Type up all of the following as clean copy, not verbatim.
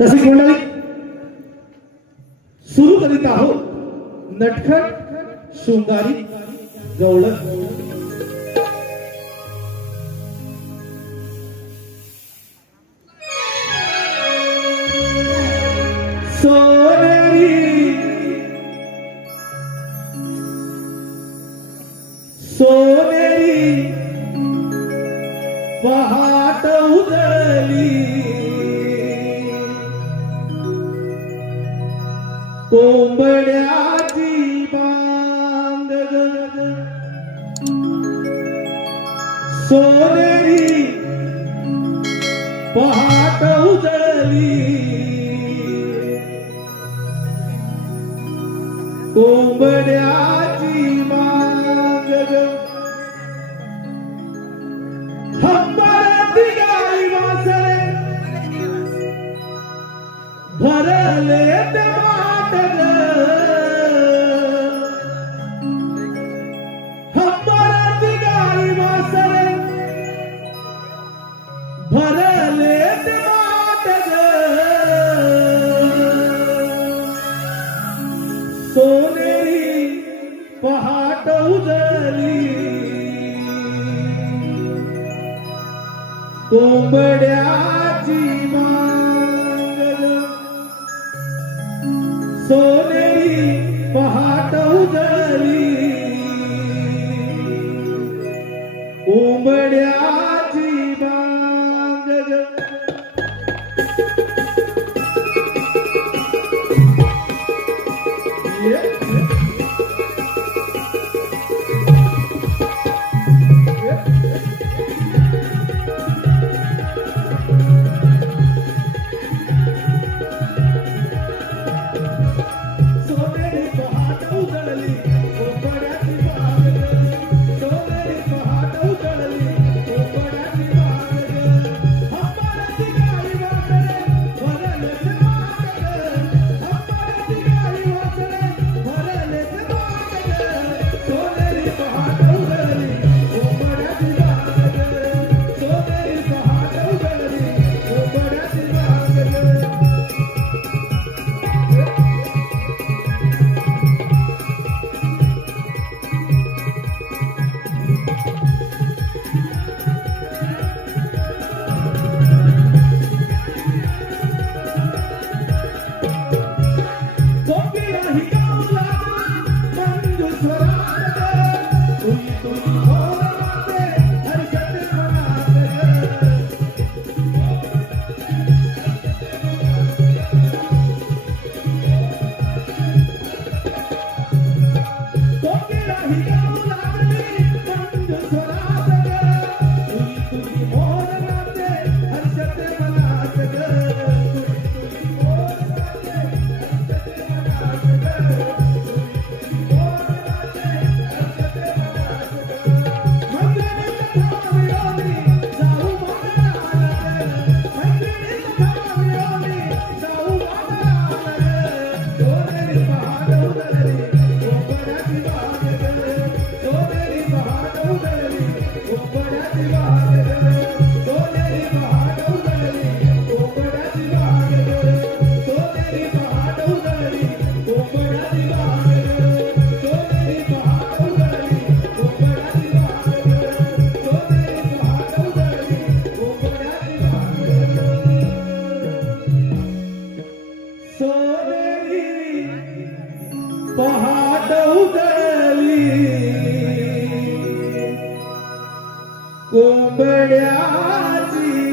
तसे मंडळी सुरू करीत आहोत नटखट शृंगारी गवळण. सोनेरी सोनेरी पहाट उजळली कोंबड्याची बांग ग. सोनेरी पहाट उजळली कोंबड्याची बांग ग. हंबरती गाई वासरे भरले ते माट ग. हंबरती गाई वासरे भरले ते माट ग. सोनेरी पहाट उजळली कोंबड्याची बांग ग. सोनेरी पहाट उजळली कोंबड्याची बांग ग. पहाट उजळली कोंबड्याची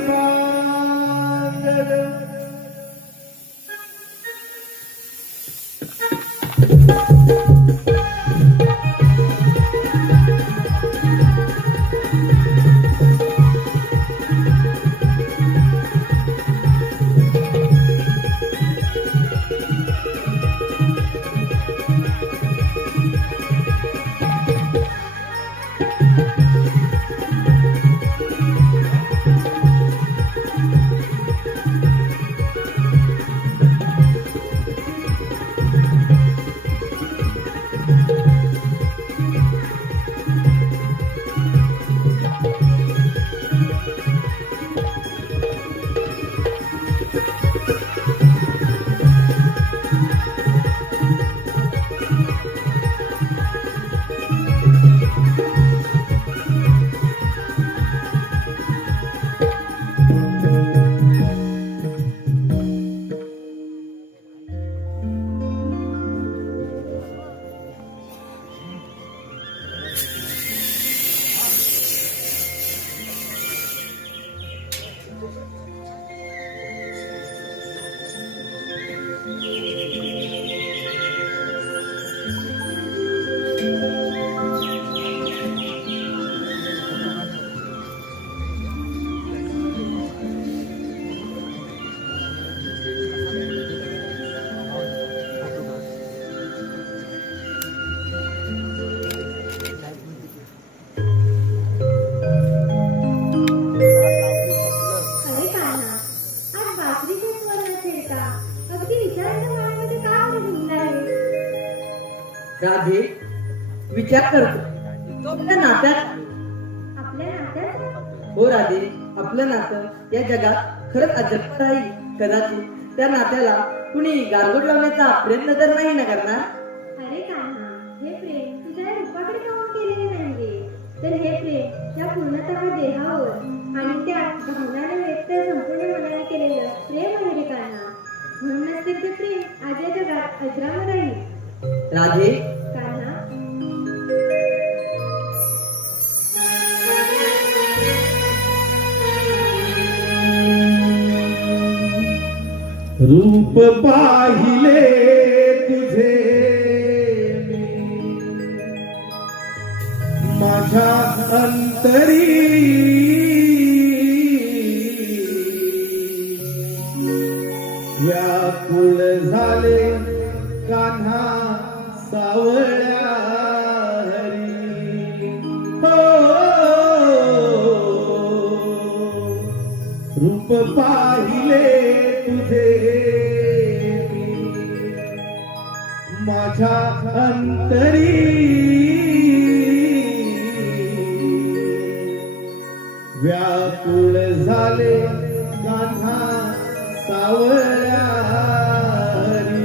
बांग ग. विचार करतो तो आपल्या नात्यात. आपल्या नात्यात हो राधे, आपलं नातं या जगात खरंच अजब राहील. कदाचित त्या नात्याला कुणी गारगोट लावण्याचा प्रयत्न तर नाही ना करणार. अरे कान्हा, हे प्रेम तुझ्या या रूपाकडे पाहून केलेले नाहीये, तर हे प्रेम या पूर्णतः देहावर आणि त्या भावनाने व्यक्त संपूर्ण मनाने केलेलं प्रेम आहे रे कान्हा. म्हणूनच तर ते प्रेम आज या जगात अजरामर राहील. राधे, कान्हा, रूप पाहिले तुझे मी माझ्या अंतरी व्याकुळ झाले कान्हा सावळ्या हरी. रूप पाहिले तुझे मी माझ्या अंतरी व्याकुळ झाले कान्हा सावळ्या हरी.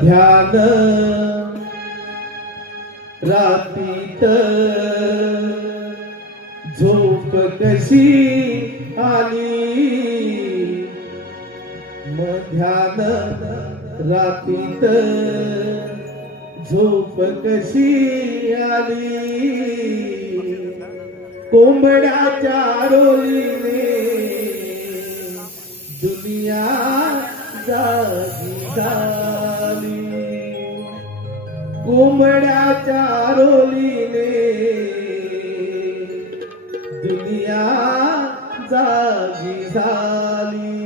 ध्यान रात्रीत झोप कशी आली ध्यान रात्रीत झोप कशी आली कोंबड्याच्या रोलीने दुनिया जागी झाली कोंबड्याच्या रोलीने दुनिया जागी झाली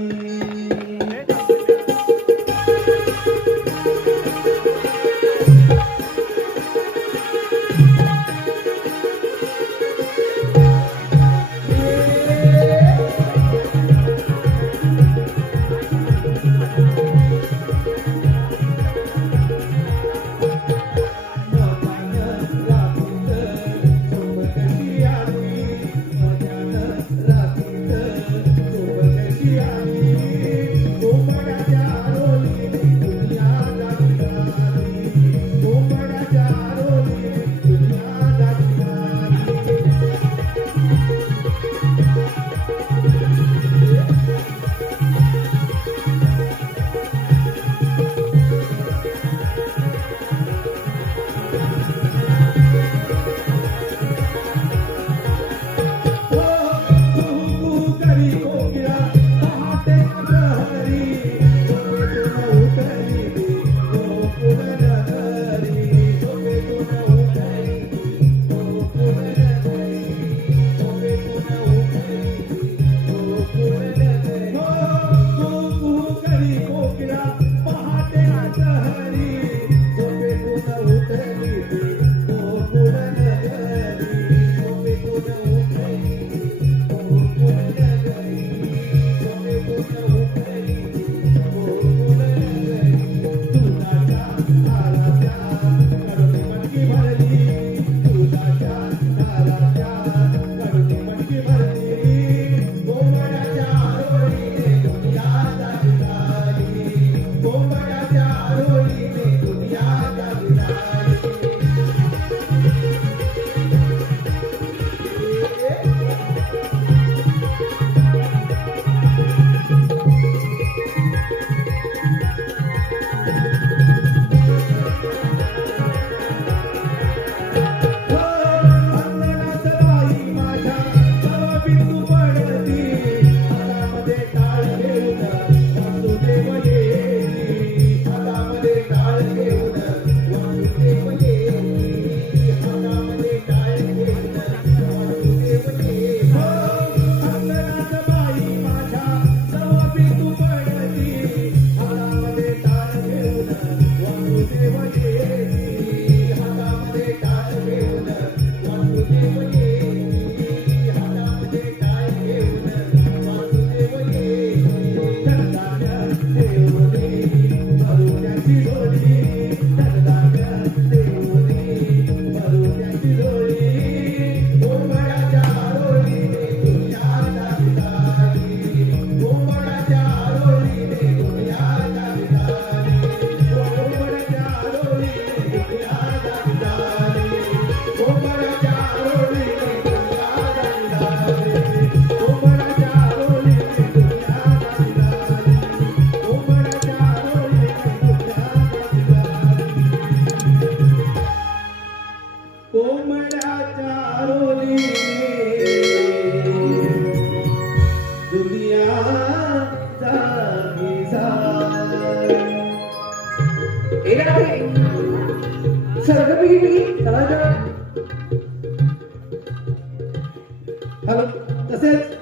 हॅलो तसेच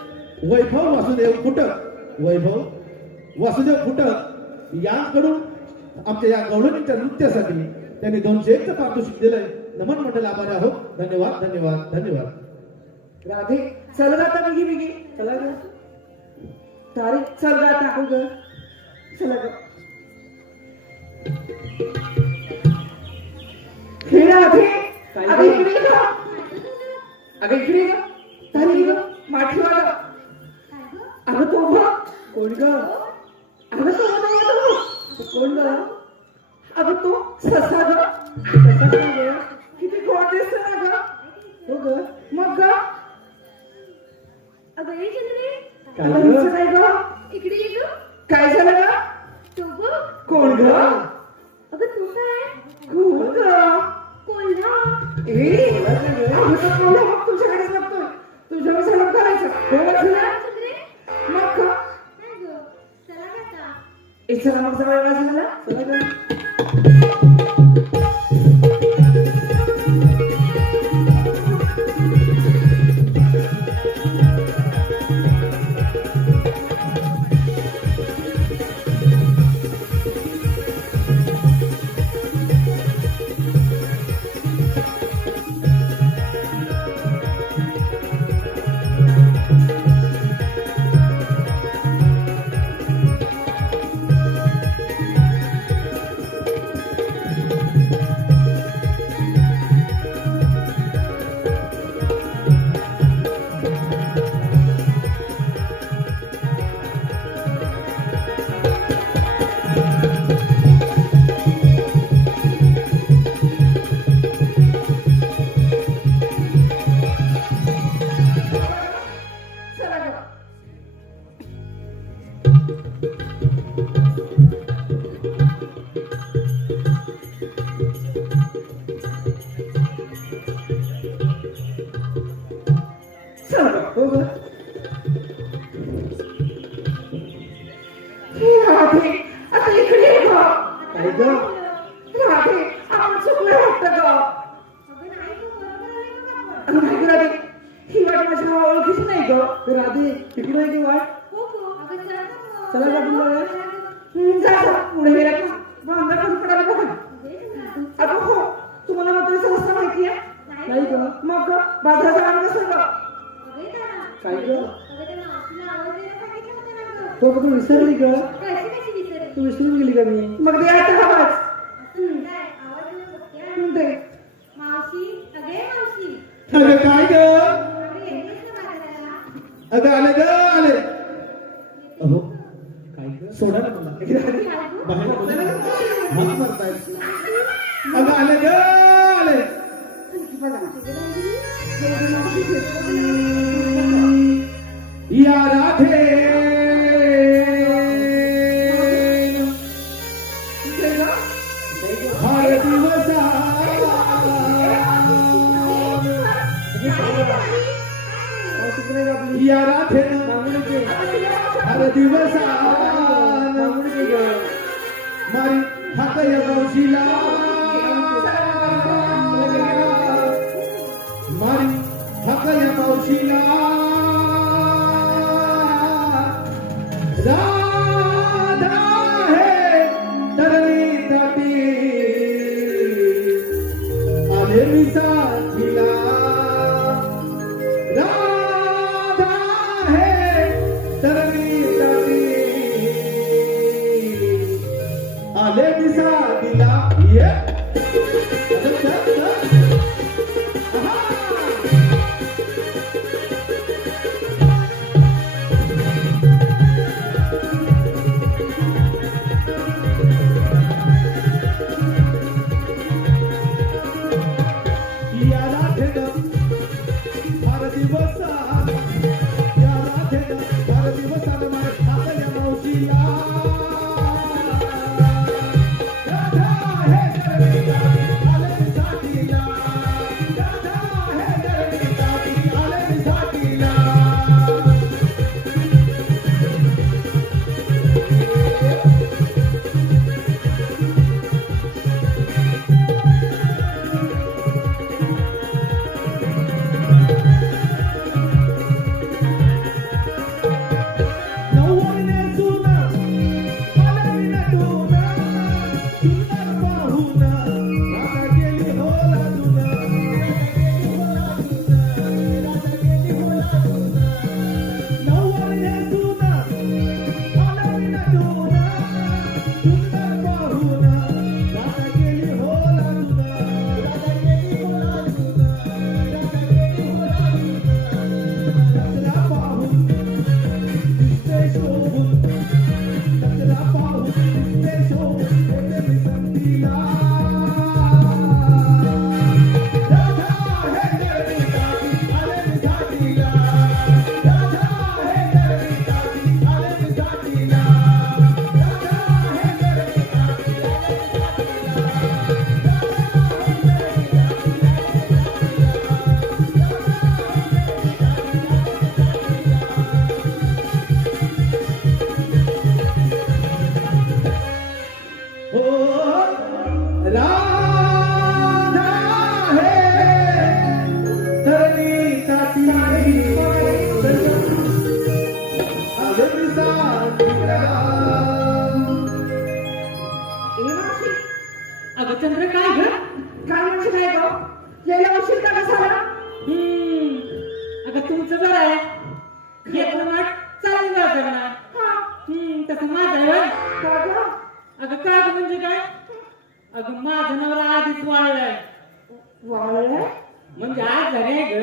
वैभव वासुदेव फुटक वासुदेव फुटक यांकडून आमच्या या गवळणीच्या नृत्यासाठी त्यांनी 201चं पारितोषिक दिलंय. नमन मंडळ आभारी आहोत. धन्यवाद धन्यवाद धन्यवाद. राधे चल ग आता बिगी बिगी चला ग तारीख चल ग आता हो ग चला ग हे राधे अगं इकडे ग अगं इकडे ग तारी ग माठी वाला अगं तो बघ कोण ग अगं तो कोण ग अगं तू ससा ग ससा ग किती गोड दिसत ना ग हो ग मग ग अगं हे चंद्रे अगं हिचं काय ग इकडे ये ग. काय झालं ग तू बघ. कोण ग अगं तू काय कोण ग कोल्हा. अगं तो कोल्हा मग तुझ्याकडेच बघतोय तुझ्यावर सलग करायचं हो वाचलं चंद्रे मग ग नाही ग. चला काका. चला मग सगळं वेळ झाला चला ग चला ग चला ग हो ग राधे आता इकडे ये ग काय ग राधे आपण चुकलं वाटतं ग अगं नाही ग. बरोबर आले ग आपण. अगं नाही ग राधे ही वाट माझ्या ओळखीची नाही ग राधे तिकडे आहे ती वाट हो ग. अगं चला ग. चला ग पुढे चला ग. जा जा पुढे गेला का बांधा कसं पडायला बघा अगं चंद्रा. अगं हो तुम्हाला मात्र संस्था माहिती आहे नाही ग मग बाजाराचं नाव कसं ग अगं दादा. काय ग? अगं त्या मावशीला आवाज द्यायला सांगितलं होतं ना ग. तो पण विसरली ग कशी विसरली. तू विसरून गेली का मी मग दे आता आवाज असं म्हणताय. आवाज देऊन बघते आणि दे मावशी. अगे मावशी. अगं काय ग अगं येतेस ना माझ्याला. अगं आले ग आले अहो काय ग सोडा ना मला बाहेर कोणी हात मारताय अगं आले ग आले या राधे हर दिवस या राधे हर दिवस मारी हात या मावशीला मारी हात या मावशीला राधा हे तरणी ताटी आले मी साथीला राधा हे तरणी ताटी आले मी साथीला ये अरे चल, चल. आहा. घेतलं ना चालेल बाजारला. तसं माझं आहे होय. का ग? अगं का ग म्हणजे काय? अगं माझा नवरा आधीच वाळलाय. वाळलाय? म्हणजे आजारी आहे ग.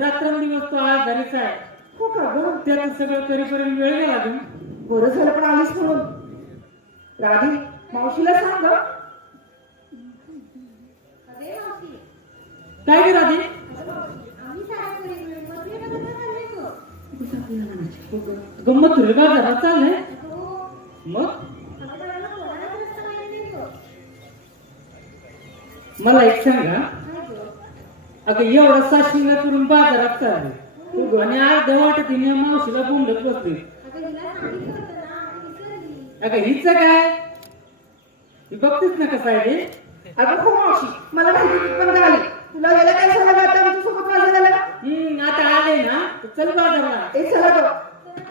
रात्रंदिवस तो आजारीच आहे. हो का ग? त्याचं सगळं करीपर्यंत वेळ गेला ग. बरं झालं पण आलीस म्हणून. राधी मावशीला सांग ग. अरे मावशी, काय ग राधी? आम्ही सारा पोरी मिळून मथुरेला कसं चाललोय गं? गंमत तुला बाजारात चाललंय. हो. मग अगं मला कोणालाच रस्ता माहित नाही गं. मला एक सांगा. काय गं? अगं एवढा साशिंगा करून बाजारात चालले आणि अर्ध्या वाटत तिने मावशीला बोंबलत बसली. अगं हिला सांगितलं होतं ना, आणि विसरली. अगं हिच काय? ही बघतेस ना कसं आहे ते. अगं हो मावशी, मला माहिती ती पण झाली. तुला गेलं काय झालं आता आमच्या सोबत माझं झालं? आता आले ना तर चल बाजारला. ए चला ग.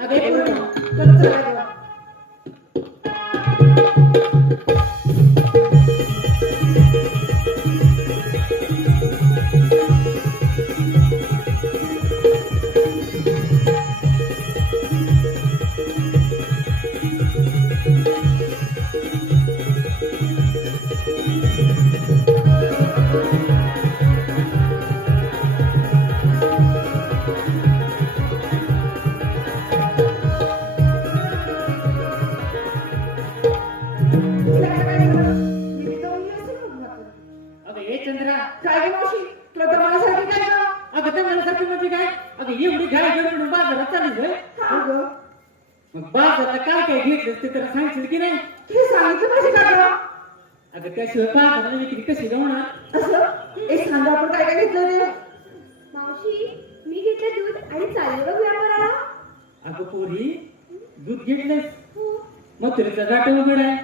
अगं एक मिनिट. चल चला ग. अगं हे चंद्रा. काय ग मावशी, तुला तर मला सारखी काय ग? अगं त्या मनासारखी म्हणजे काय? अगं एवढी घाई करून बाजारात चालली होय. हो ग. मग बाजाराला काय काय घेतलं ते तर सांगशील की नाही? हे सांगितलं पाहिजे का ग? अगं त्याशिवाय बाजाराला विक्री कशी जाणार? असं एक सांगा आपण काय काय घेतलं ते? मावशी, मी घेतलं दूध आणि चालले बघ व्यापाराला. अगं पोरी दूध घेतलंस. हो. मग तुला गाठ उघड आहे.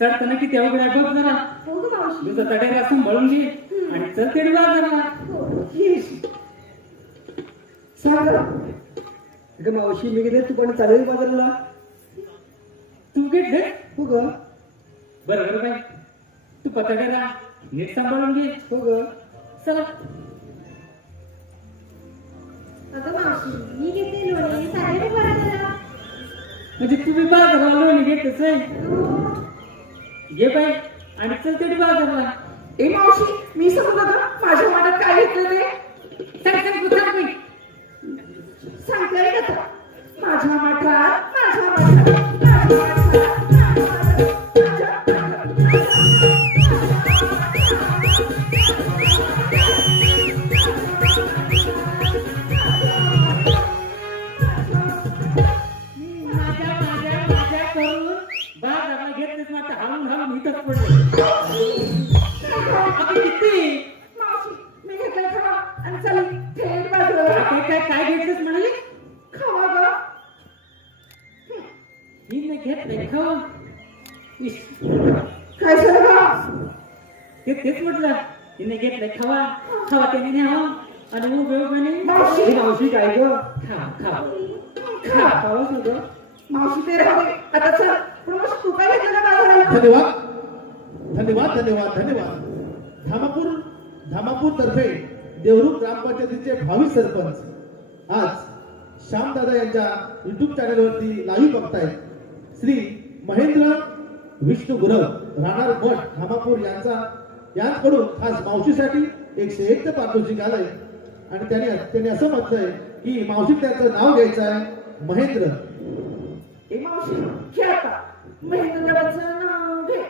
चढताना किती अवघड आहे बघ जरा. हो गं मावशी. दुधाचा डेरा सांभाळून घे आणि चल तेडी बाजाराला. हो. येस. सांग ग. अगं मावशी मी गेले तू पण चालेल बाजाराला. तू घेतले. हो ग. बरोबर बाई. तू पताडेरा नीट सांभाळून घे. हो ग. चला. अगं मावशी, मी घेतले लोणी चालले बघ व्यापाराला. म्हणजे तुम्ही बाजाराला लोणी घेतच आहे. हो. घे बाई आणि चल तेडी बाजाराला. ए मावशी मी सांगू का माझ्या मनात काय घेतलं ते? सांग सांग तू सांग बाई. सांगते का आता? माझ्या मठात माझ्या मठात माझ्या माझ्या करून बाजाराला घेतलेच ना आता हलून हलून इथंच पडले. अगं किती? मावशी मी घेतलं खा आणि चल थेट बाजाराला. काय काय काय घेतलेस म्हणाली? खावा ग. हिने घेतलंय खावा. इश. काय झालं ग? तेच म्हटलं. हिने घेतलंय खावा. खावा त्याने न्यावं आणि उभे उभे मावशी मावशी काय ग? खावा खावा. खा. खावाच ना ग. मावशी ते राहू दे. आता चल. पण मावशी तू काय घेतलं बाजाराला? धन्यवाद धन्यवाद धन्यवाद धन्यवाद. धामापूर तर्फे देवरुख ग्रामपंचायतीचे भावी सरपंच आज श्यामदादा यांच्या युट्यूब चॅनलवरती लाईव्ह बघतायत. श्री महेंद्र विष्णू गुरव राहणार मठ धामापूर यांच्याकडून खास मावशीसाठी 101 पारितोषिक आलंय आणि त्यांनी असं म्हटलंय की मावशी त्यांचं नाव घ्यायचं आहे महेंद्र. ए मावशी घे आता. महेंद्ररावांचं नाव घे.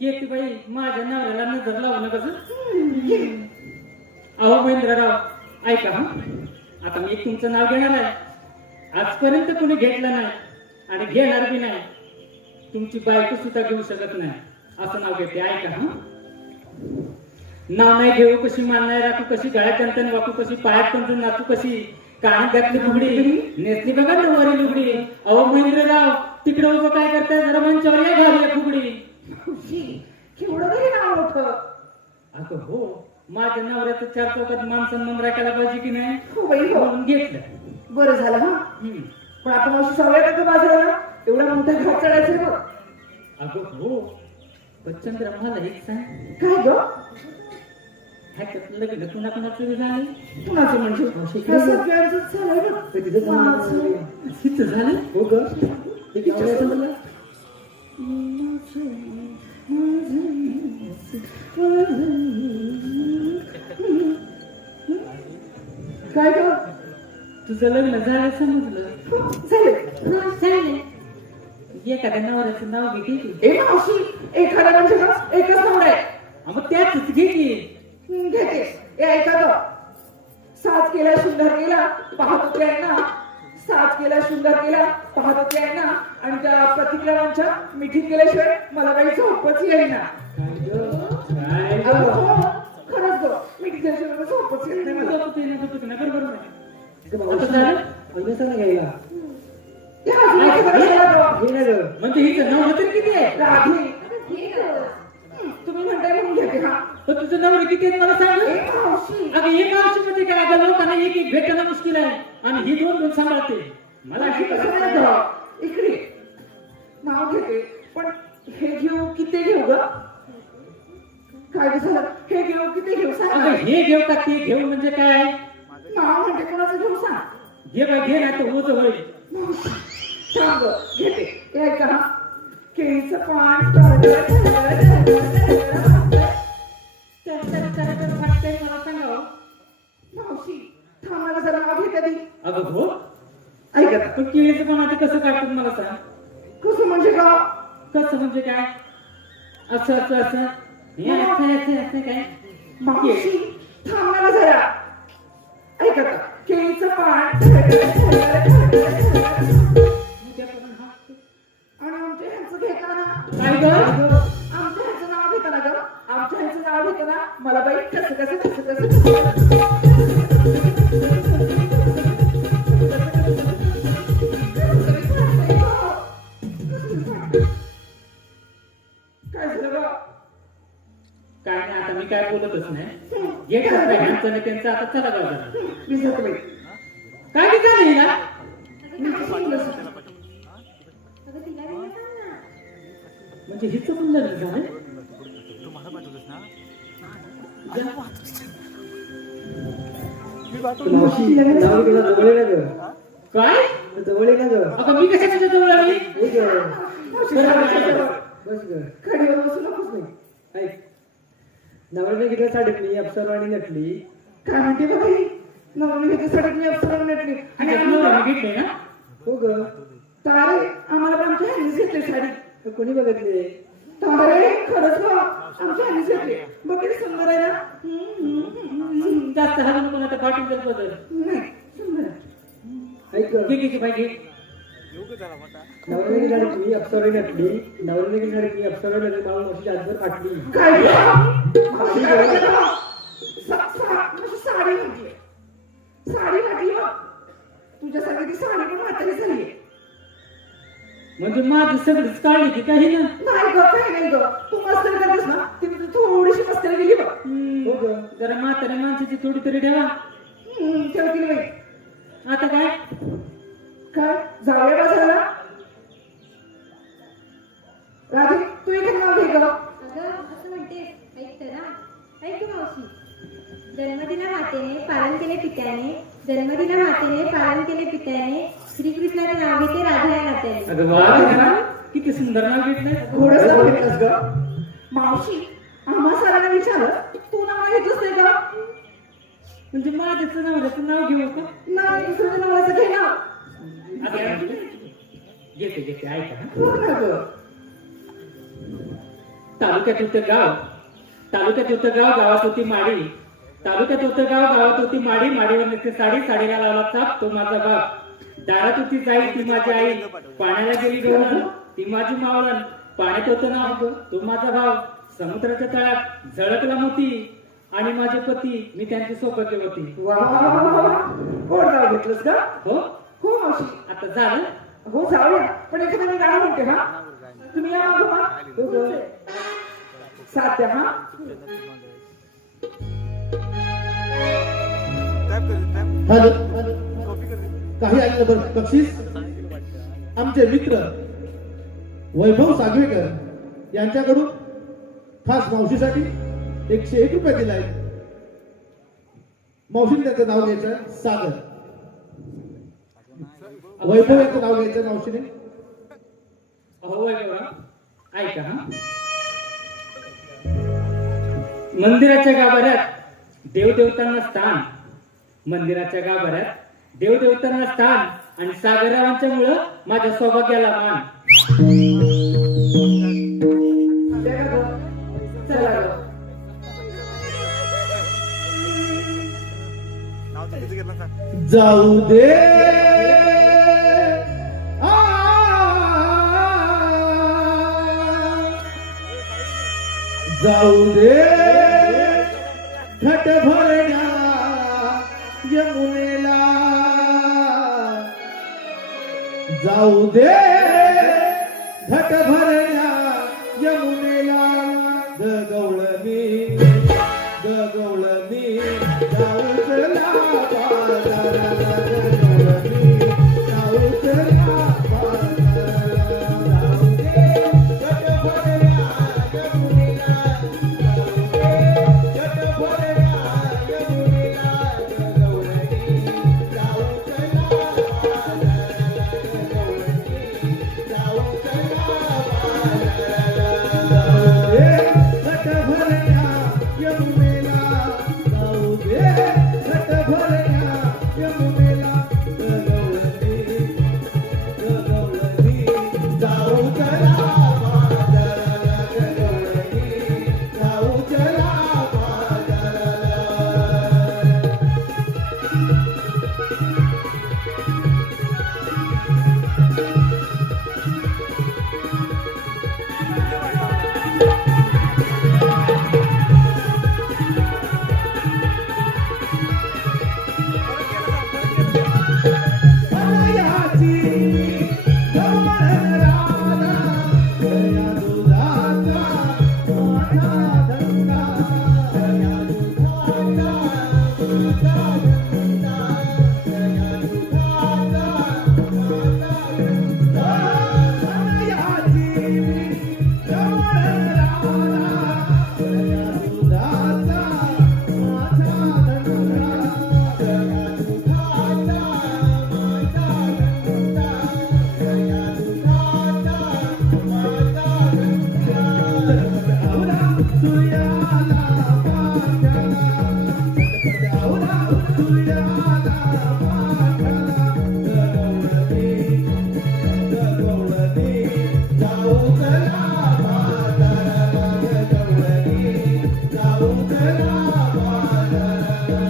घेते बाई. माझ्या नवऱ्याला नजर लावू नका कसं. अहो महेंद्रराव ऐका हा. आता मी तुमचं नाव घेणार आहे. आजपर्यंत कोणी घेतलं नाही आणि घेणार बी नाही. तुमची बायको सुद्धा घेऊ शकत नाही असं नाव घेते. ऐका हा. नाव नाही घेऊ कशी, मान नाही राखू कशी, गळ्यात कंटन वाकू कशी, पायात कंटन नाचू कशी, कानात घातली फुगडी, नेसली बघा नवरी लुगडी. अहो महेंद्रराव तिकडे उभं काय करताय? जरा मंचावर या घालूया फुगडी. मावशी केवढं तरी नाव होतं. अगं हो. माझ्या नवऱ्याचं 4 चौकात मान सन्मान राखायला पाहिजे की नाही? हो बाई हो. म्हणून घेतलं. बरं झालं हा. पण आता मावशी सवय का बाजाराला? एवढा मोठा घाट चढायचंय बघ. अगं हो. पण चंद्र मला एक सांग. काय ग? ह्याच्यात लग्न पुन्हा कुणाचं झालं कुणाचं म्हणजे ह्या सगळ्यांचंच झालंय बघ. माझं. हिचं झालं हो ग ते किती असं म्हणलं? काय ग तुझं लग्न झालं समजलं झाले हा झालं. एखाद्या नवऱ्याचं नाव घे की ए मावशी एखाद्या म्हणजे ना एकच नवरा आहे मग त्याच घे की घेते ए ऐका ग साज केला सुंदर केला पाहत होते आहे ना साज केला सुंदर केला पाहत होते आहे ना आणि त्या प्रतिक्रियांच्या मिठीत गेल्याशिवाय मला काही झोपच येईना काय अगं, हो, खरंच ग मिठीत गेल्याशिवाय मला झोपच येत नाही मला बरोबर आता झालं या, अजून एखादं कशाला ग? म्हणजे हिचं नाव तरी किती आहे राधी हे ग. तुम्ही म्हणताय म्हणून घेते हा पण तुझं नवरे किती आहेत मला सांग ए मावशी अगं एक मावशी म्हणजे काय अगं लोकांना एक एक भेटणं मुश्किल आहे आणि ही दोन दोन सांभाळते मला अशी कसं नाही ग? इकडे नाव घेते पण हे घेऊ की ते घेऊ ग काय झालं हे घेऊ की ते घेऊ सांग अगं ना. हे घेऊ का ते घेऊ म्हणजे काय नाव म्हणते कोणाचं घेऊ सांग घे बाय घे नाही तर ओझं होईल सांग ग, घेते हे ऐका हा केळीचं पान मला सांगावं मावशी थांबायला जरा नाव घेते ती अगं हो ऐका पण केळीचं पण आता कसं काढतात मला सांग कसं म्हणजे का कसं म्हणजे काय असं असं असं हे असं असं असं काय मावशी थांबायला जरा ऐका का केळीचं पान उद्यापासून हा- आणि आमच्या ह्यांचं घेताना काय ग आमच्या ह्याचं नाव घेताना ग आमच्या ह्याचं नाव घेताना मला बाई कसं काय झालं ग? काय नाही आता मी काय बोलतच नाही घे कसं ह्यांचं नाही त्यांचं आता चला बाजार विसरत बाई काय विचार नाही ना अगं काय बोललं? अगं तिला वेगळं सांग ना. म्हणजे हिचं पण लग्न झालं काय अगं मी कशा तुझ्या जवळ आली खाडीवर बसू नकोस बाई नवऱ्याने घेतल्या साडीत मी अप्सरवाणी नटली काय म्हणते बघ ही नवमी घेते साडीत मी अप्सरा नटली आणि आम्हाला घेतले ना हो ग तारे आम्हाला पण आमच्या ह्यांनीच घेतली साडी तर कोणी बघितले तारे खरंच बघ आमच्या ह्यांनीच घेतली बघ किती सुंदर आहे ना जास्त हलू नको आता पाठवून देत बदल नाही सुंदर आहे. ऐक घे घे पाहिजे नवऱ्याने घेतल्या साडीत मी अप्सरवाणी नटली नवऱ्याने घेतल्या साडीत मी अप्सरवाणी नटली मला वर्षी आजवर फाटली काय मावशी काय म्हणते बघ? म्हणजे साडी म्हटली साडी म्हटली बघ तुझ्यासाठी ती साडी पण म्हातारी झाली म्हणजे माझं सगळीच काढली की काही ना नाही ग काही नाही ग तू मस्तर करतेस ना ती थोडीशी मस्तर गेली बघ हो ग जरा म्हाताऱ्या माणसाची थोडी तरी ठेवा ठेवतील बाई आता काय काय जाऊया बाजाराला राधी तू इथे नाव घे ग अगं असं म्हणते ऐक तर ना. ऐक तू मावशी. जन्मदिना मातेने पालन केले पित्याने जन्मदिना मातेने पालन केले पित्याने श्रीकृष्णाचे नाव घेते राधा या नात्याने. अगं वा किती सुंदर नाव घेतलंय थोडंसं नाव घेतलंस ग मावशी आम्हा सारांना विचारलं तू नाव नाही घेतलंस नाही का म्हणजे माझ्याच नावाचं नाव घेऊ का नाही दुसऱ्याच्या नावाचं घे ना अगं, घेते घेते ऐका हा. हो ना ग तालुक्यात होतं गाव तालुक्यात होतं गाव गावात होती माडी तालुक्यात होतं गाव गावात होती माडी माडीवर नसते साडी साडीला लावला चाप तो माझा बाप दारात होती जाई ती माझी आई पाण्याला गेली गवळण ती माझी मावळण पाण्यात होतं नाव तो माझा भाव समुद्राच्या तळात झळकला मोती आणि माझे पती मी त्यांची सोबत होती वा गोड नाव घेतलंस का हो हो मावशी आता झालं हो जाऊया पण एखादं मी गाणं म्हणते हा तुम्ही या मागोमा हो ग साध्या हा हॅलो काही ऐकलं बरं बक्षीस आमचे मित्र वैभव सागवेकर यांच्याकडून खास मावशीसाठी 101 रुपये दिलाय मावशीने त्याचं नाव घ्यायचं सागर. वैभव याचं नाव घ्यायचं मावशीने. अहो वैभवराव ऐका हा. मंदिराच्या गाभाऱ्यात देवदेवतांना स्थान, मंदिराच्या गाभाऱ्यात देवदेवतांना स्थान आणि सागररावांच्या मुळे माझ्या सौभाग्याला मान. द्या का गं? चला गं. जाऊ दे आ, जाऊ दे घट भरण्या यमुनेला, जाऊ दे घट भरण्या यमुनेला. गवळणी गवळणी जाऊचला बाजाराला, गवळणी जाऊचला बाजाराला. जाऊ दे घट भरण्या यमुनेला, जाऊ दे घट भरण्या यमुनेला. गवळणी जाऊचला बाजाराला, गवळणी जाऊचला बाजाराला. जाऊ दे घट भरण्या यमुनेला, जाऊ दे घट भरण्या यमुनेला. गवळणी जाऊचला बाजाराला, गवळणी जाऊचला बाजाराला. हयाची गवळण राधा, दया दुधाचा माझा धंदा, दया दुधाचा माझा धंदा, दया दुधाचा माझा धंदा. हयाची गवळण राधा, दया दुधाचा माझा धंदा, दया दुधाचा माझा धंदा, दया दुधाचा माझा धंदा. आवरा सूर्याला पाठला, आवरा सूर्याला पाठला. गवळणी जाऊचला बाजाराला, गवळणी जाऊचला बाजाराला.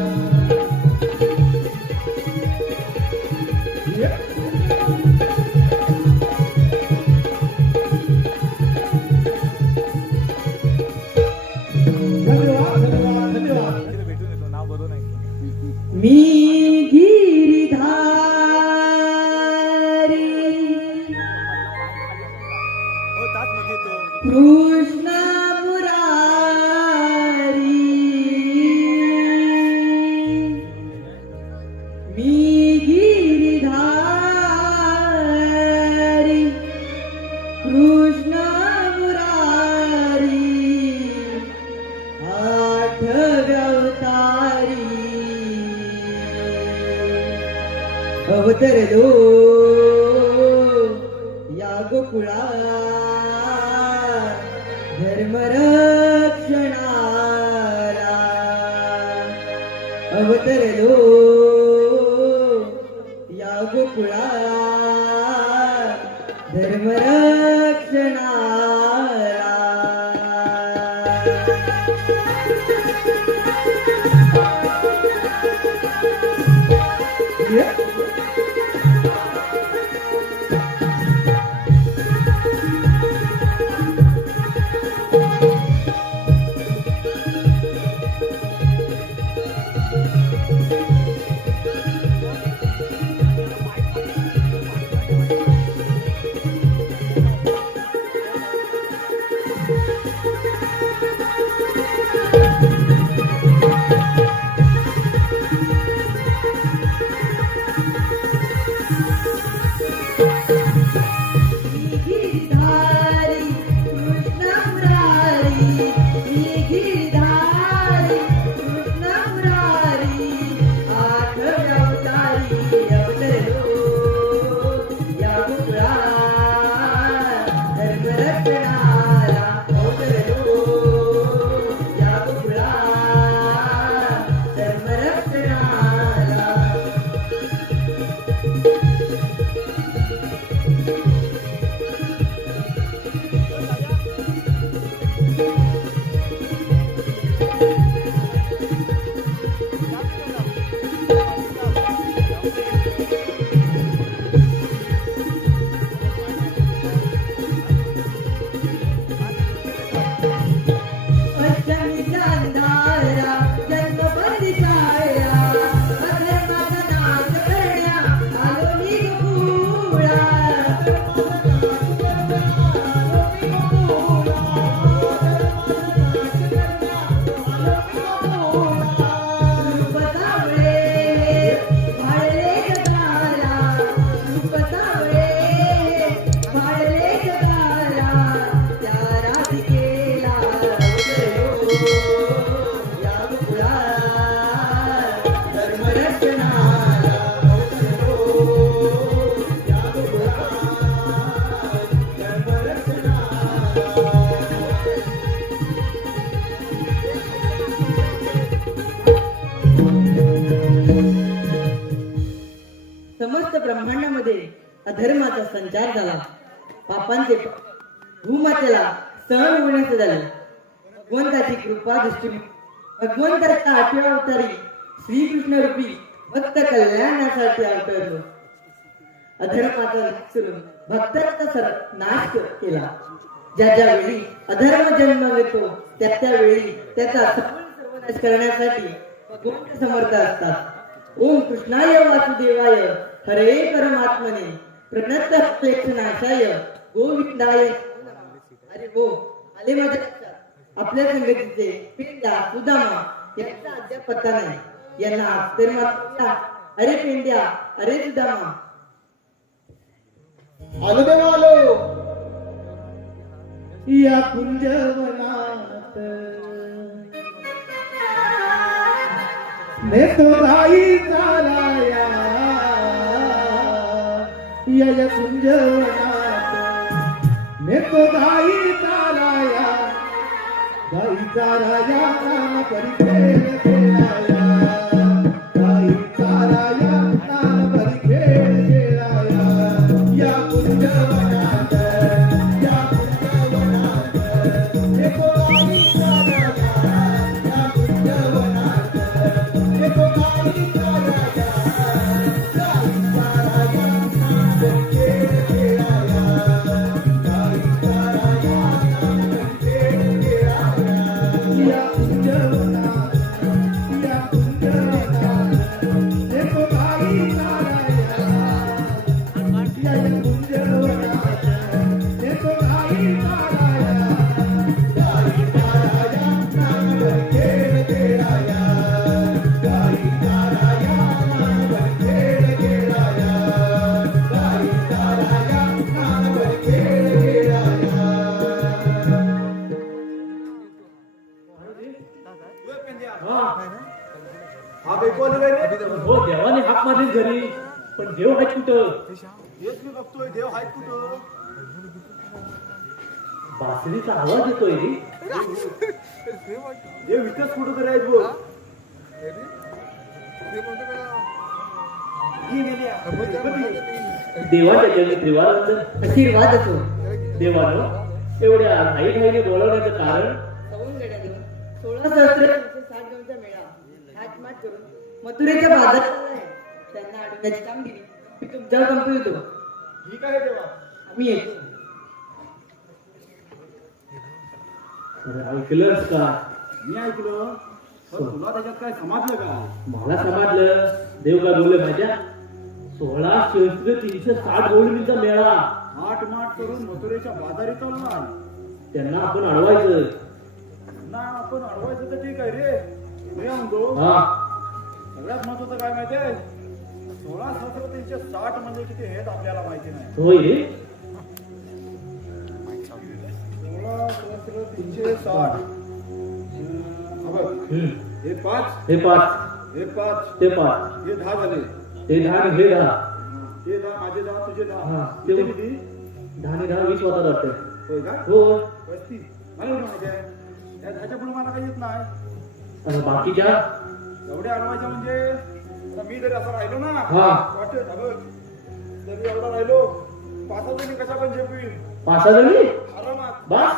धन्यवाद धन्यवाद धन्यवाद. मी गिरिधारी कृष्ण मुरारी, मी गिरिधारी कृष्ण मुरारी, आठव्या अवतारी अवतरलो या गोकुळात धर्मरक्षणाला. अवतरलो या गोकुळात धर्मरक्षणाला. ब्रह्मांडामध्ये अधर्माचा संचार झाला. पापांचे भूमातेला सहन होण्याचं झालं. भगवंताची कृपा दृष्टी भगवंताच्या आठव्या अवतारी श्रीकृष्ण रूपी भक्त कल्याणासाठी अवतरलो. अधर्माचा नाश करून भक्तांचा नाश केला. ज्या ज्या वेळी अधर्म जन्म येतो त्या त्यावेळी त्याचा सर्वनाश करण्यासाठी भगवंत समर्थ असतात. ओम कृष्णाय वासुदेवाय हरे परमात्मने प्रणतनाशाय गोविंदाय. अरे हो, आले माझ्या लक्षात. आपल्या संगतीचे पेंड्या सुदामा यांचा अद्याप पत्ता नाही. यांना तर मात्र अरे पेंड्या अरे सुदामा. आलो देवा आलो या कुंजवनात नेतो गाई चालाया या कुंजवनात नेतो गाई चालाया गाई चालाया नाम परिखेळ खेळाया गाई चालाया नाम परिखेळ खेळाया या कुंजवनात या कुंजवनात नेतो गाई चालाया या कुंजवनात नेतो गाई चालाया गाई चालाया नाम परिखेळ खेळाया गाई चालाया नाम परिखेळ खेळाया या कुंजवनात या कुंजवनात नेतो गाई चालाया या कुंजवनात नेतो गाई चालाया गाई चालाया नाम परिखेळ खेळाया गाई चालाया नाम परिखेळ खेळाया गाई चालाया नाम परिखेळ खेळाया. हो, देवाने हाक मारली घरी, पण देव आहेत कुठं? हेच मी बघतोय, देव आहेत कुठं? बासरीचा आवाज येतोय रे. देव इथंच कुठं तरी आहेत बोल. देवाच्या जगी त्रिवारांचं आशीर्वाद असो. देवानं एवढ्या घाईघाईने बोलवण्याचं कारण सवंगड्याने 16,360 गावचा मेळा हातमात करून मथुरेच्या बाजारात आलाय. त्यांना अडवण्याची कामगिरी मी तुमच्यावर कंपवतो. ठीक आहे देवा. आम्ही येतो. ऐकलंस का? मी ऐकलं, पण तुला त्याच्यात काय समजलं का? मला समजलं. देव का बोलले माझ्या 16,360 गोळीचा मेळा. माट माट करून मथुरेच्या बाजारी चालला. त्यांना आपण अडवायचं. ना आपण अडवायचं तर ठीक आहे रे. मी म्हणतो हा, सगळ्यात महत्वाचं काय माहितीये, 16,360 म्हणजे किती हेच आपल्याला माहिती नाही. होय रे. 16,360 हम्म. हे 5 हे 5 हे 5 ते 5 हे 10 झाले. हे 10 आणि हे 10. हे 10 माझे 10 तुझे 10 हा, किती ते- किती? 10 आणि 10 20 होतात वाटतं. होय का? हो. 35. मला एवढं माहिती आहे. त्या 10च्या पुढे मला काही येत नाही. आणि बाकीच्या एवढे अडवायचं म्हणजे आता मी जरी असं राहिलो ना हा. वाटत तरी एवढा राहिलो 5 जणी कशा पण झेपवी 5 जणी आरामात. बस.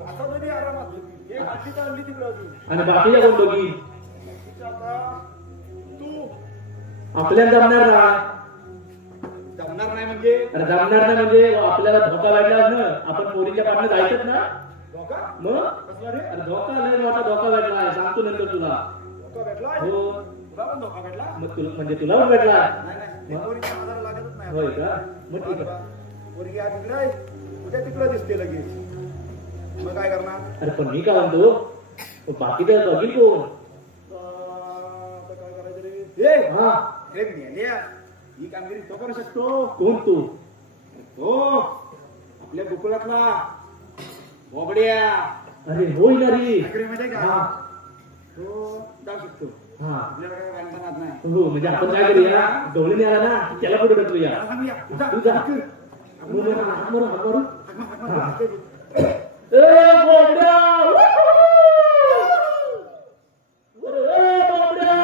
5 जणी आरामात. एक आठली तर आणली तिकडे अजून. आणि बाकीच्या कोण दोघी तिच्या आता तू आपल्याला जमणार ना. जमणार नाही म्हणजे अरे जमणार नाही म्हणजे आपल्याला धोका लागला ना. आपण पोरीच्या पाठीत जायचं ना. धोका मग कसला रे? अरे धोका नाही मोठा धोका भेटला आहे. सांगतो नंतर तुला. धोका भेटला? हो. तुला पण धोका भेटला? मग तुला म्हणजे तुला पण भेटला. नाही नाही ते पोरीच्या आधार लागतच नाही. होय का? मग ठीक आहे. पोरगी आज तिकडे आहे, उद्या तिकडे दिसते लगेच. मग काय करणार? अरे पण मी काय म्हणतो बाकी तर बघील कोण. आता काय करायचं रे? ए, हा, हे मेल्या. ही कामगिरी तो करू शकतो. कोण तू? हो आपल्या गोकुळातला बोबड्या. अरे होय ना रे. ठाकरे माहिती आहे हा. का? तो जाऊ शकतो. हा. आपल्याला काय बांधता नाही. हो म्हणजे आपण काय करूया डोळीने आला ना की त्याला पुढे ढकलूया. त्याला सांगूया, जा, तू जा. कर. बरोबर, हाक मारू, हाक मारू. हा. ए बोबड्या! अरे, ए बोबड्या!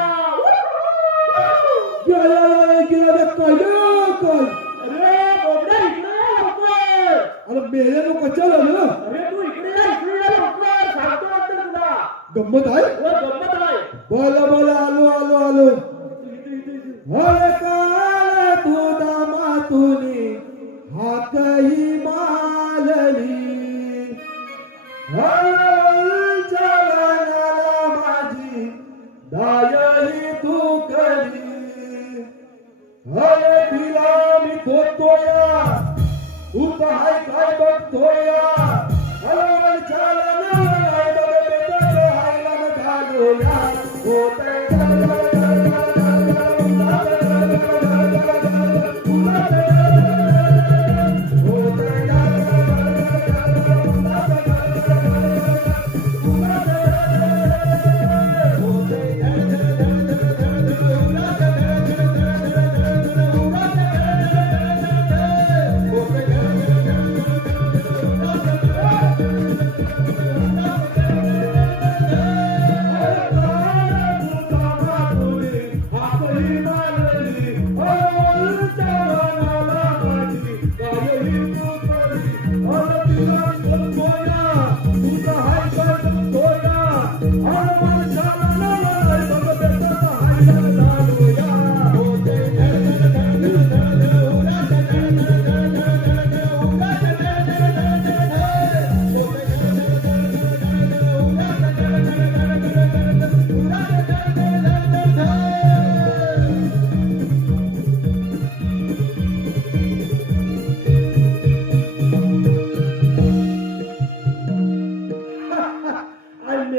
गेला रे, गेला रे, काय रे? अरे मेले नको कशाला आलं? अरे तू इकडे या लवकर. सांगतो नंतर तुला. गंमत आहे? हो, गंमत आहे. बोला बोला आलो आलो आलो. हर काळ तुझा मातुनी हाकही मालली हळूच्या गाण्याला माझी दायही तू करी हरे तिला मी धोतोया तू काय काय बघतोया हळूहळू चालना नाही बघ बेटा हायला घालूया होतंय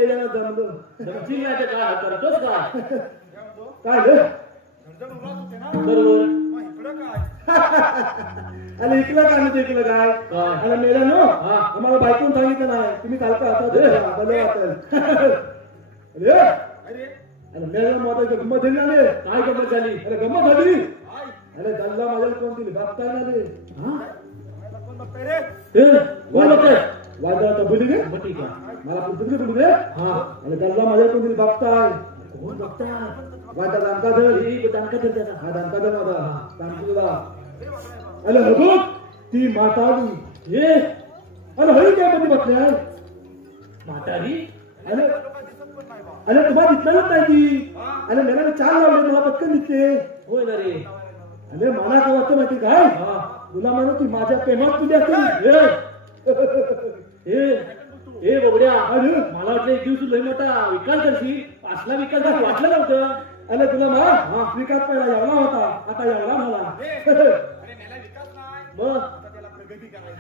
जमशील नाही तर काय करतोस काय? काय रे? बरोबर. अरे इकलं काय म्हणजे इकलं काय काय? अरे मेला नो हा. आम्हाला बायकून सांगितलं नाही तुम्ही काल का आता बरं वाटेल अरे अरे मेला माझा गंमत झाली ना रे. काय गंमत झाली? अरे गंमत झाली अरे दल्ला माझ्याला कोण दिली बघताय ना रे ए, कोण बघतोय? वाजला तर बोली गे मग ठीक आहे. मला पुस्तक बोलू दे हा. अरे दल्ला माझ्याला कोण दिली बघताय कोण बघताय? वाजता दांका धर ए, दानका धर त्याचा. हा दांका धर माझा सांगतो तुला अरे बघू ती माता आली ए, अरे हरी काय मध्ये बसल्या म्हातारी? अरे अरे तुम्हाला दिसणारच नाही ती अरे मला चार लावले तुला पटकन दिसते होय ना रे. अरे मला काय वाटतं माहिती काय हा. तुला म्हणून ती माझ्या प्रेमात तुझ्या असेल ए बबड्या, अरे मला वाटलं एक दिवस लय मोठा विकास करशील. असला विकास तर वाटलं नव्हतं. अरे तुला ना विकास पहिला एवढा होता आता एवढा झाला मग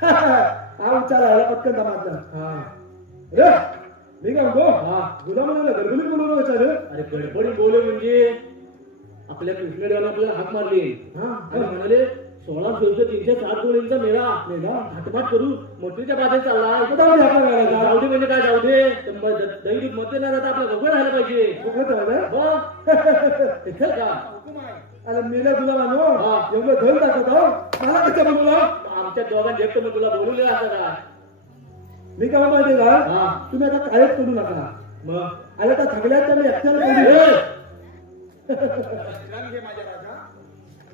हा विचार आला पटकन दमाचा हा. अरे मी काय म्हणतो हा. तुला म्हणाला गडबडीत बोलवलं विचार अरे गडबडी बोले म्हणजे आपल्या कृष्णदेवाला आपल्याला हाक मारली आणि म्हणाले 16,307 गोळींचा मेळा थाटमाट करू मोठीच्या बाजात चालला. जाऊ दे म्हणजे काय जाऊ दे. दही दूध मध्ये न जाता आपलं भगवं राहायला पाहिजे. मग इथं का अरे मेला तुला मानो हा. एवढं धन टाकत हो मला कसं बोलला आमच्या दोघांनी एकटं मग तुला बोलवलेलं असं का? मी काय माहिती का हा. तुम्ही आता कायच करू नका मग अरे त्या थकल्याच्या मी एकट्याला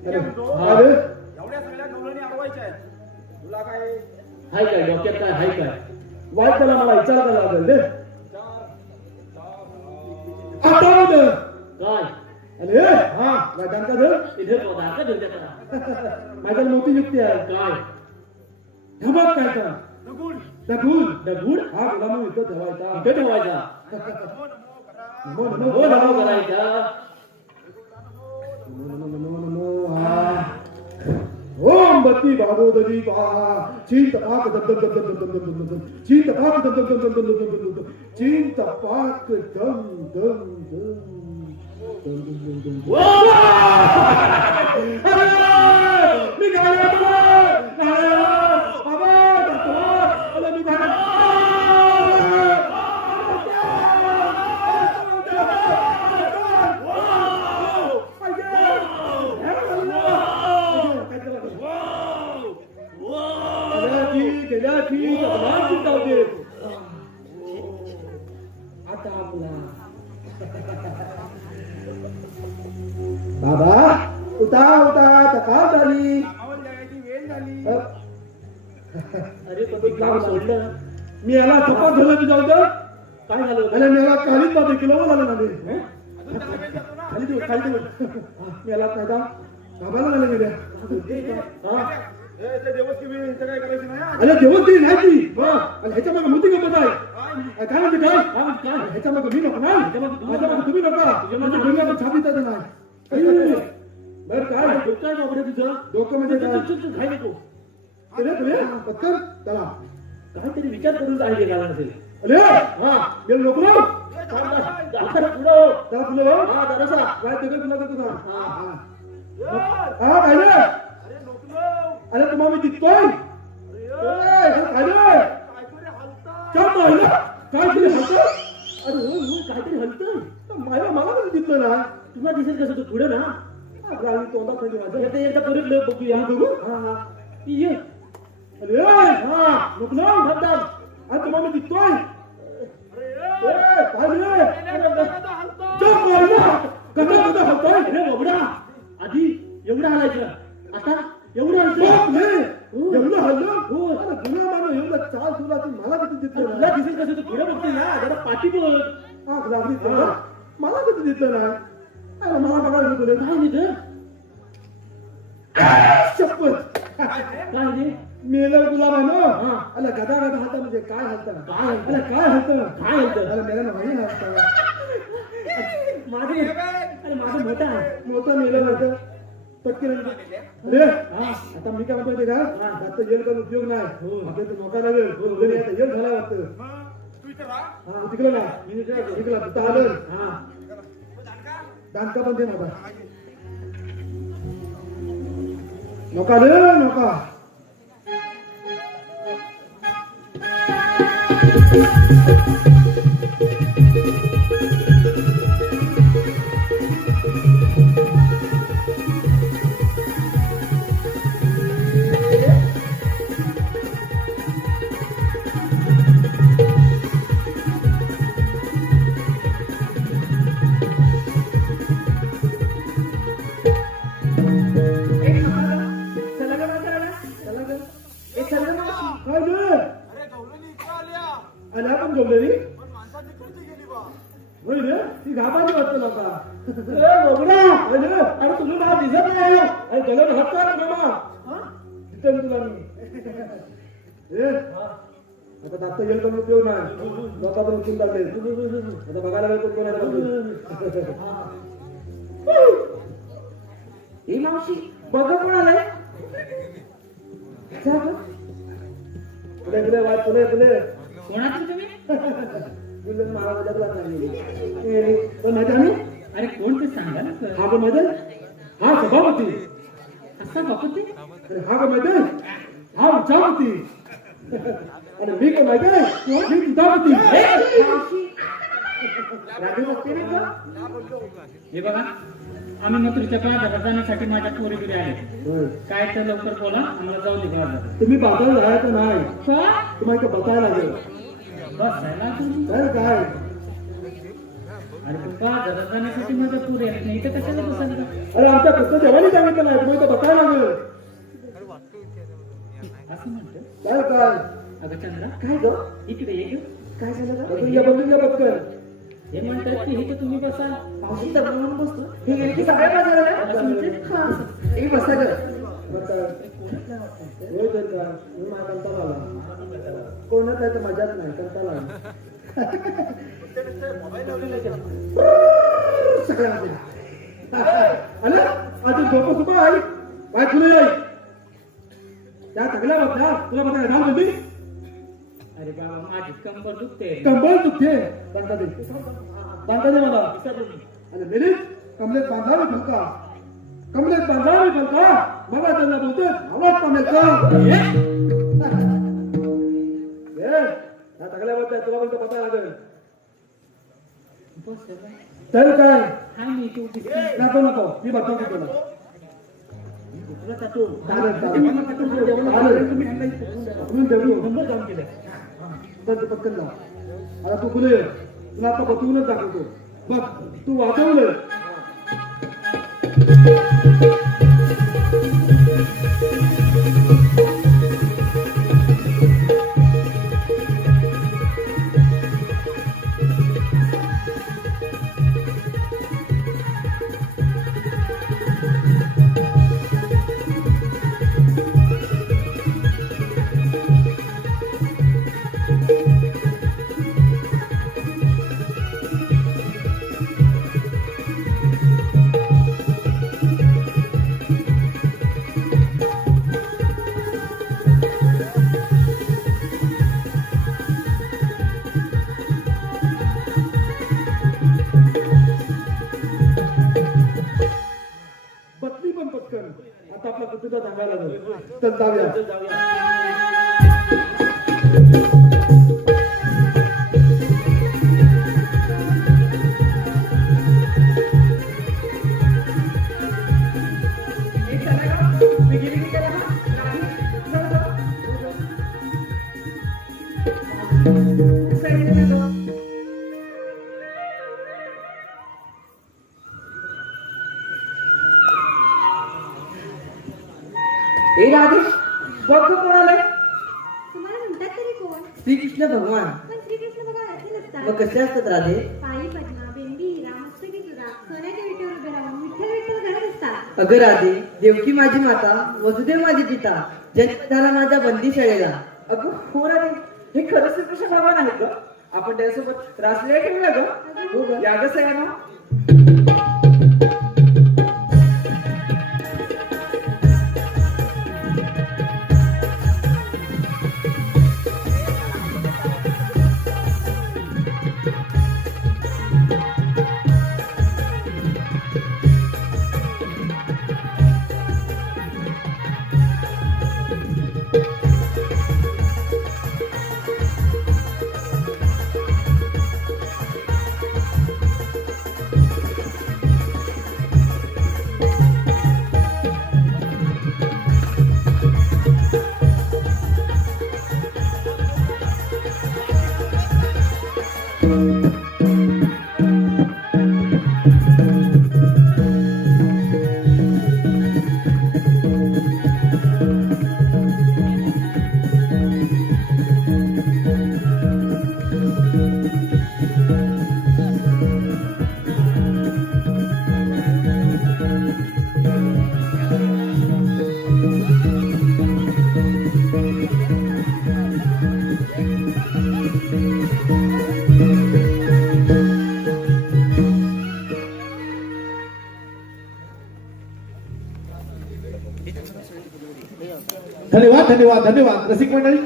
ए, बोलू. अरे एवढ्या सगळ्या नवलणी अडवायच्या आहेत तुला काय हाय काय डोक्यात काय हाय काय? वाईट त्याला मला विचार करायला लागेल रे आठवलं काय अरे हा वाईटांका धर इथे दाखा देऊ त्याला. माझ्या मोठी युक्ती आहे काय धमक काय का दगूल दगड हा तुला मग इथं ठेवायचा इथे ठेवायचा. नमो हो नमो नमो करायचा. नमो नमो नमो हा ओम बत्ती भागवदरी स्वाहा चीन तपाक दम दम दम दम दम दम दम दम चीन तपाक दम दम दम दम दम दम दम दम चीन तपाक दम दम दम मी गाड्या आता आपला बाबा उता उता तका झाली कामावर जायची वेळ झाली अरे पण ते काम सोडलं. मी याला थप्पा धरलं तुझ्या होतं काय झालं होतं? आणि मी याला कालीच बाबी किलो झालं ना मी हं? खाली देऊ मी याला काय का घाबायला लागले गेल्या हा? ते देवच की मी इथं काय करायचं नाही हा. अरे देवच ती नाही ती आणि ह्याच्या मागे मोठी गंमत आहे काय म्हणते काय काय? ह्याच्या मागे मी नको ना ह्याच्या मागे तू माझ्या मागे तुम्ही नका तुझ्या मागे म्हणजे दुनिया छापी त्याचं नाही बरं काय काय बाबडे तुझं? डोकं म्हणजे काय चल, चल, चल, खाय नको. अरे पत्कर चला काहीतरी विचार करून आयडिया घाला नसेल. अरे हा गेलो नको ना आता पुढं. चला फुलं हो हा, जरासा. काय ते तुला करतो ना हा. हा काय रे अरे लोकलो. अरे तुम्हाला मी दिसतोय काय रे काहीतरी हलतं. चल पाहिलं काय केलं म्हणतो अरे हो, हो, काहीतरी हलतंय. मला कधी दिसलं ना तुला दिसेल कसं तू पुढे ना. आपलं आम्ही तोंडात खाली माझं आता एकदा परत लय बघूया. बघू? हा, हा. ये. अरे हा नको ना थांब. अरे तुम्हाला मी दिसतोय काय रे आता हलतं. चल पाहिलं कसा हलतोय अरे बाबडा, आधी एवढं हलायचं, आता एवढं हलतंय. बाप रे हो. एवढं हल्लं हो अरे गुन्हा मानो एवढं चाल तुला ती मला किती दिसलं तुला ना दिसेल कसं तू पुढे बघतोय ना, जरा पाठी बघ. हा लागली तुला. मला किती दिसलं ना अरे मला बघायला नको रे. काय नाही तर शपथ काय रे? मेलं तुला म्हणू हा. अरे गदा गदा हाता म्हणजे काय हलतं काय हलतं? अरे काय हलतं काय हलतं? अरे मेला नाही हलतं माझे अरे माझं मोठं आहे. मोठं मेलं होतं पटकन अरे आता मी काय म्हणतो माहिती का आता येल करून उपयोग नाही आपल्या तर नोका लागेल घरी आता येल झाला वाटतं मग तू इथं राहा. हा तिकडे ना तिकडे तिथं आलं हा. दांडका पण दे माझा नोका रे नोका चला ग म्हातारा, चला ग. ए, चला ग मावशी. काय रे अरे गवळणी इथं आल्या. आल्या पण जमलेली पण माणसाची कृती गेली बा. होय रे ती घाबाची वाटतं नका बाबडा, अरे अरे तुला नाव दिसत नाही. अरे गलत हात का रे मामा तिथं तुला मी आता दात येईल पण उपयोग नाही लोका पण उचलून टाकले आता बघायला वेळ कोण ए मावशी, बघ कोण आलाय. जा ग. पुढे पुढे वाट पुढे पुढे कोणाचं तुम्ही? दिलं महाराजाला नाही पण माहिती आम्ही अरे कोण ते सांगा ना सर. हा पण माहिती हा सभापती असं बापू ते अरे हा पण माहिती हा उच्चापती आणि मी काय माहिती मी तुझापती मावशी, राणी बघते ना ग. हे बघा, आम्ही मथुरेच्या बाजारात जाण्यासाठी माझ्या पोरीकडे आले. काय तर लवकर बोला, आम्हाला जाऊ दे बाजारात. तुम्ही बाजारात जायचं नाही का? तुम्हाला इथं बसायला लागेल बसायला तुम्ही? तर काय अरे पण बाजारात जाण्यासाठी माझ्या पोरी आले नाही, इथं कशाला बसायला? अरे आमच्या कृष्ण देवानी सांगितलं नाही तुम्ही इथं बसायला लागेल असं म्हणतो. काय काय अगं चंद्रा, काय ग? इकडे ये ग. काय झालं ग? बदलून घ्या पटकन हे म्हणतात की इथं तुम्ही बसा. मावशी दगड म्हणून बसतो. हे गेले की सगळ्या बाजाराला. असं म्हणते? हा. ए, बसा ग. कोणाच आहे तर मजाच नाही कंटाळा अरे आता झोप सुप आई काय तुला त्या सगळ्या बघा तुला बघा नाव म्हणते अरे बाबा, माझी कंबर दुखते. कंबळ दुखते बांधा दे मला आणि मेलीच कमलेत बांधावी फलका कमलेत बांधावी फलका मला त्यांना बोलते आवाज पामेल का या सगळ्या बघताय तुला पण पता लागेल बस बाबा. तर काय हाय मी इथे उभी. नको नको मी बघतो की तुला तुला जातो. नंबर काम केलं पटकन लाव आता तू खुले तुला आता बसवूनच दाखवतो बघ तू वाचवलं तुझा सांगायला लागलो. तर जाऊया. चल, जाऊया. एक झाला का? बिगी बिगी केला का? नाही. चला, चला. साईडला गेलो. ए राधेश बघ गं कोण आलंय. तुम्हाला म्हणतात तरी कोण? श्रीकृष्ण भगवान. पण श्रीकृष्ण भगवान असे नसतात. मग कसे असतात राधे? पायी पद्मा, बेंबी हिरा, मस्तकी तुरा, सोन्याच्या विटेवर उभे राहून विठ्ठल विठ्ठल घडत असतात. अगं राधे, देवकी माझी माता, वसुदेव माझे पिता, जन्म झाला माझा बंदी शाळेला. अगं हो राधे, हे खरंच श्रीकृष्ण भगवान आहेत ग. आपण त्यासोबत रासलीला ठेवूया ग. हो ग. या ग सगळ्यांना. धन्यवाद धन्यवाद धन्यवाद रसिक मंडळी.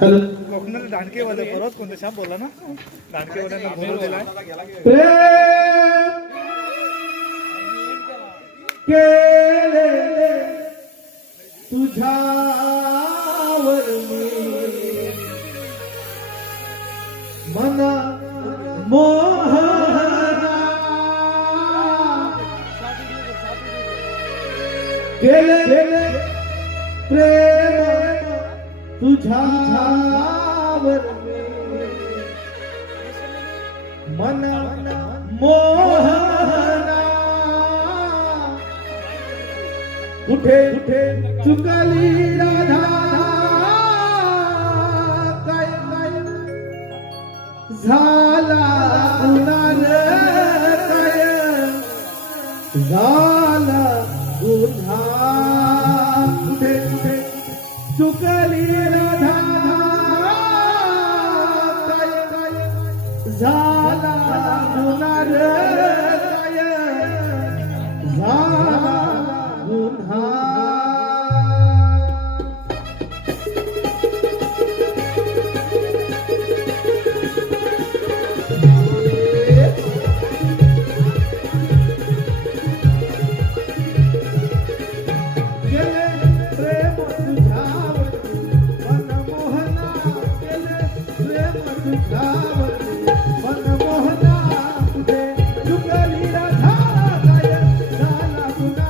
हॅलो. कोकणाला दांडकेवाले परत कोणत्या शाप बोलला ना, दांडकेवाल्यांना घोर दिलाय. प्रेम केले तुझ्यावर मी, मना मोहना केले प्रेम तुझ्यावर मी, मना मोहना कुठे कुठे चुकली राधा, काय काय झाला गुन्हा काय झाला गुन्हा, कुठे कुठे चुकली राधा, काय काय झाला गुन्हा काय झाला गुन्हा. गेले प्रेम तुझ्यावरती, मनमोहना गेले प्रेम तुझ्यावरती, मनमोहना कुठे चुकली राधा, काय झाला गुन्हा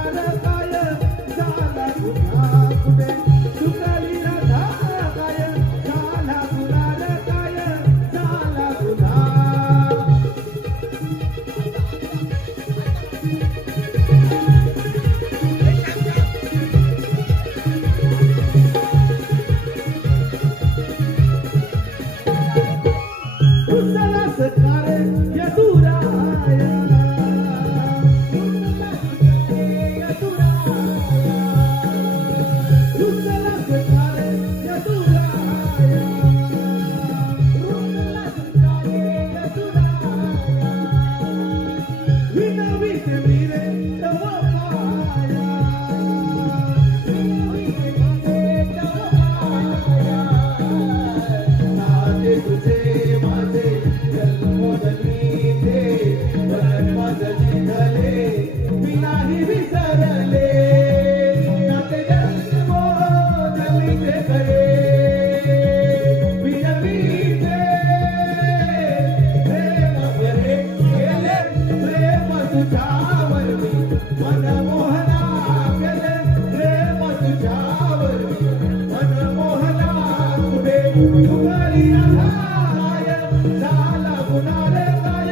पुन्हा रे काय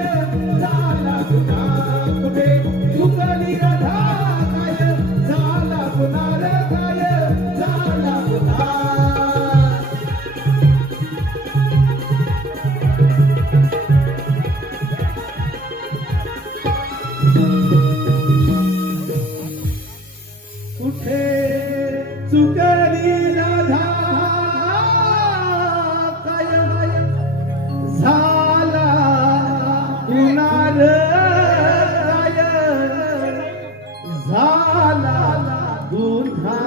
झाला पुन्हा कुठे चुकली राधा काय झाला पुन्हा रे काय झाला पुन्हा कुठे चुकली राधा काय झाला पुन्हा रे काय झाला पुन्हा